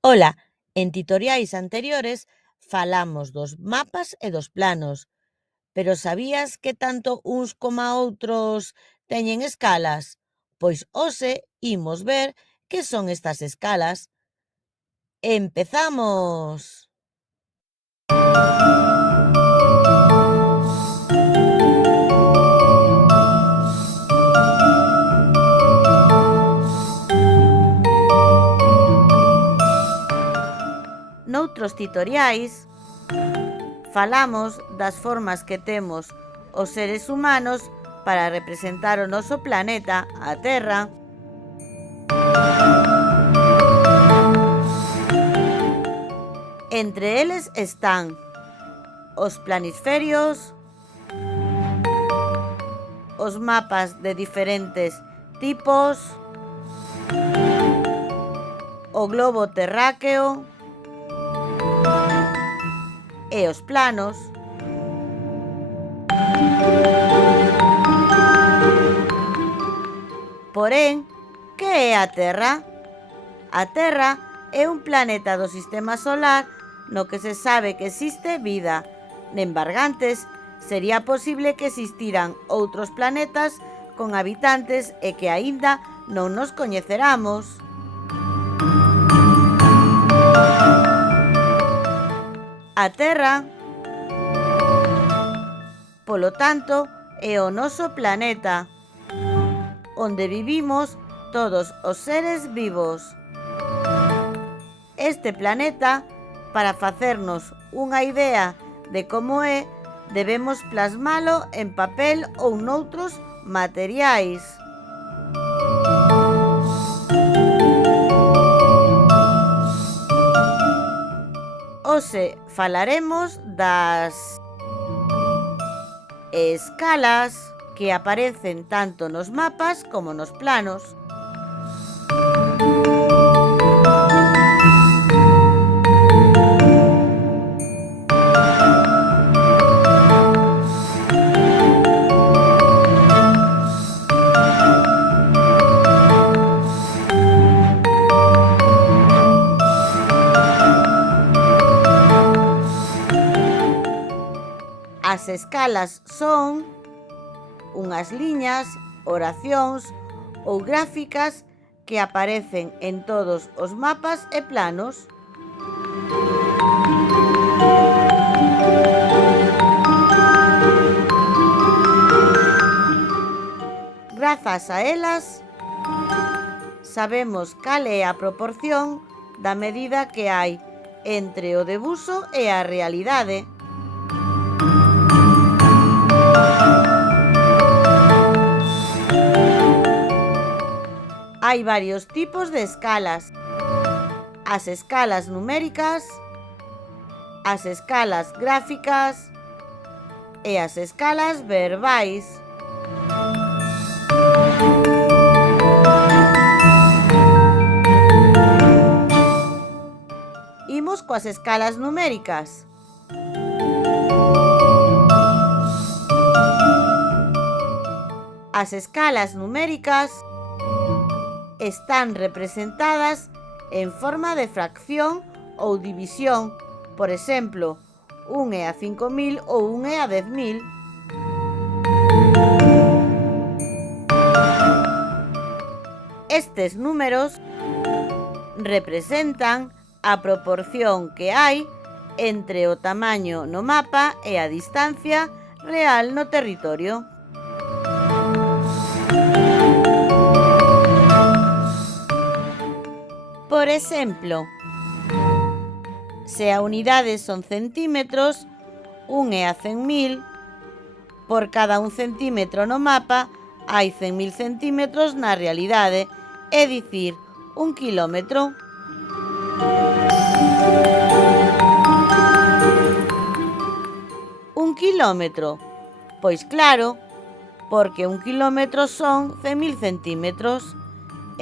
Ola, en tutoriais anteriores falamos dos mapas e dos planos, pero sabías que tanto uns coma outros teñen escalas? Pois hoxe imos ver que son estas escalas. ¡Empezamos! Noutros tutoriais falamos das formas que temos os seres humanos para representar o noso planeta, a Terra. Entre eles están os planisferios, os mapas de diferentes tipos, o globo terráqueo e os planos. Porén, que é a Terra? A Terra é un planeta do sistema solar no que se sabe que existe vida. Nembargantes, sería posible que existiran outros planetas con habitantes e que aínda non nos coñeceramos. A Terra, polo tanto, é o noso planeta, onde vivimos todos os seres vivos. Este planeta, para facernos unha idea de como é, debemos plasmalo en papel ou noutros materiais. Hoxe falaremos das escalas que aparecen tanto nos mapas como nos planos. As escalas son unhas liñas, oracións ou gráficas que aparecen en todos os mapas e planos. Grazas a elas, sabemos cal é a proporción da medida que hai entre o debuxo e a realidade. Hai varios tipos de escalas: as escalas numéricas, as escalas gráficas e as escalas verbais. Imos coas escalas numéricas. As escalas numéricas están representadas en forma de fracción ou división. Por exemplo, 1 é a 5.000 ou 1 é a 10.000. Estes números representan a proporción que hai entre o tamaño no mapa e a distancia real no territorio. Por exemplo, se a unidade son centímetros, 1 é a 100.000, por cada 1 centímetro no mapa hai 100.000 centímetros na realidade, é dicir, 1 quilómetro. Un quilómetro? Pois claro, porque 1 quilómetro son 100.000 centímetros,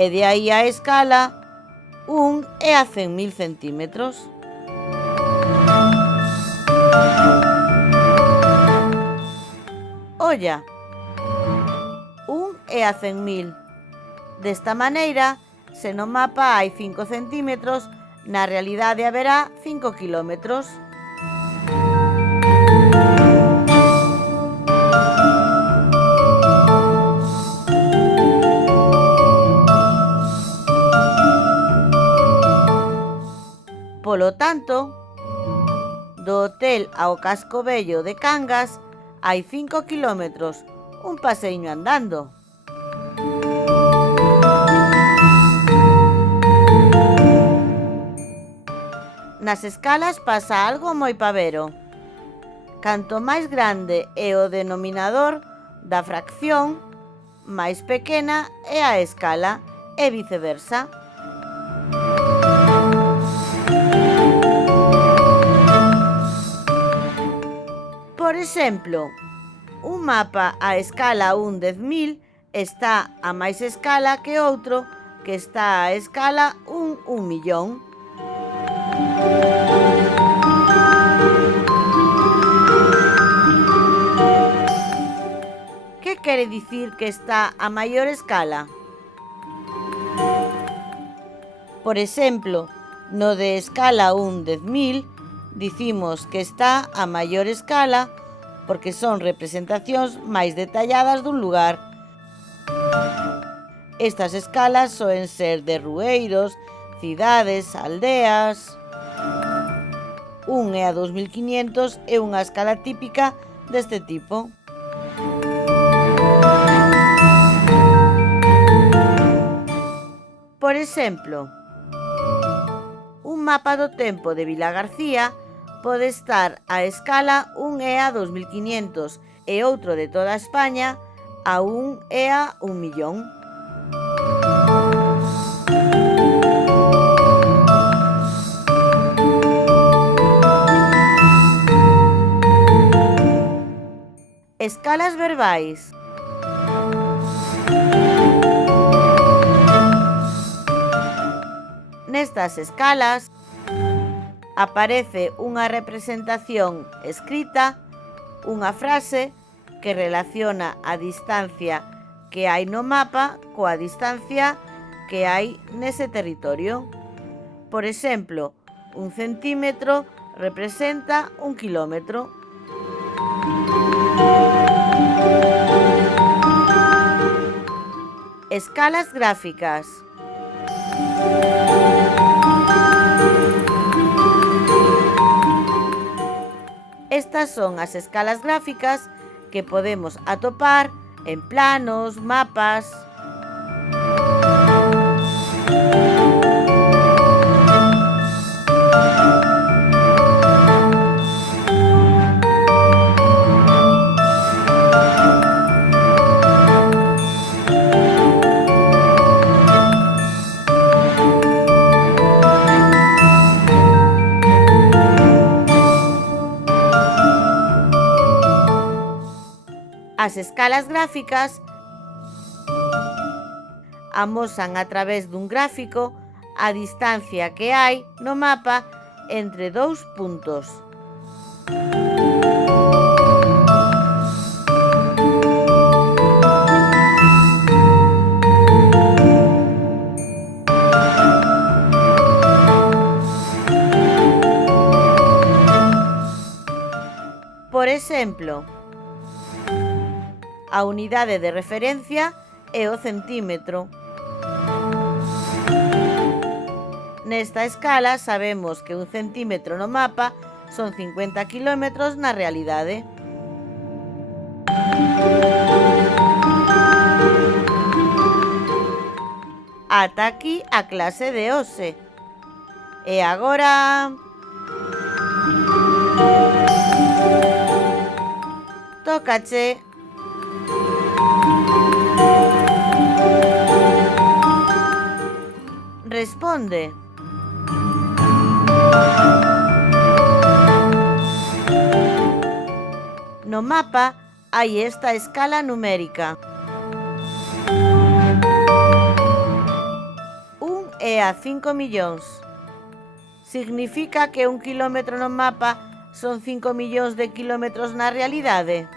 e de aí a escala 1 é a 100.000 centímetros. Olla, 1 é a 100.000. Desta maneira, se no mapa hai 5 centímetros, Na realidade haberá 5 kilómetros. Polo tanto, do hotel ao casco vello de Cangas hai 5 kilómetros, un paseiño andando. Nas escalas pasa algo moi pavero. Canto máis grande é o denominador da fracción, máis pequena é a escala e viceversa. Por exemplo, un mapa a escala 1/10.000 está a máis escala que outro que está a escala 1/1.000.000. Que quere dicir que está a maior escala? Por exemplo, no de escala 1/10.000 dicimos que está a maior escala porque son representacións máis detalladas dun lugar. Estas escalas soen ser de rueiros, cidades, aldeas. 1 e a 2500 é unha escala típica deste tipo. Por exemplo, un mapa do tempo de Vilagarcía pode estar a escala 1 e a 2500 e outro de toda España a 1 e a 1.000.000. Escalas verbais. Nestas escalas aparece unha representación escrita, unha frase que relaciona a distancia que hai no mapa coa distancia que hai nese territorio. Por exemplo, 1 centímetro representa 1 kilómetro. Escalas gráficas. Estas son as escalas gráficas que podemos atopar en planos, mapas. As escalas gráficas amosan a través dun gráfico a distancia que hai no mapa entre dous puntos. Por exemplo, a unidade de referencia é o centímetro. Nesta escala sabemos que 1 centímetro no mapa son 50 kilómetros na realidade. Ata aquí a clase de hoxe. E agora... tócache. Responde. No mapa hai esta escala numérica. 1 é a 5 millóns. Significa que 1 kilómetro no mapa son 5 millóns de kilómetros na realidade?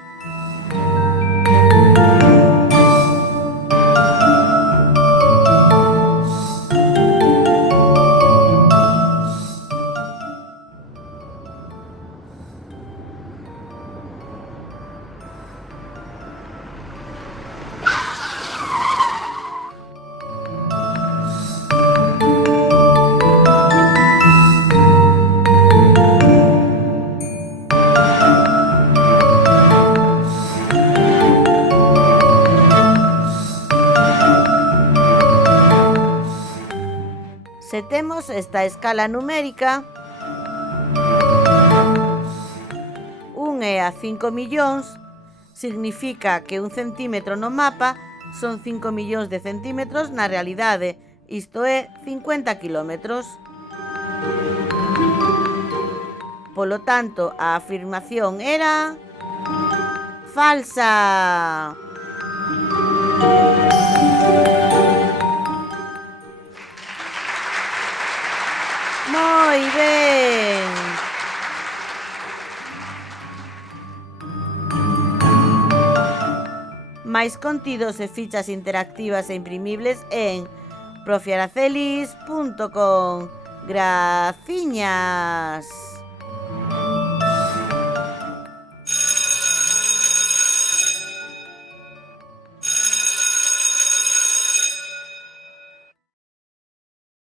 temos esta escala numérica. 1 é a 5 millóns, significa que un centímetro no mapa son 5 millóns de centímetros na realidade, isto é 50 kilómetros. Polo tanto, a afirmación era falsa. Moi ben. Máis contidos e fichas interactivas e imprimibles en profiaracelis.com. Graciñas.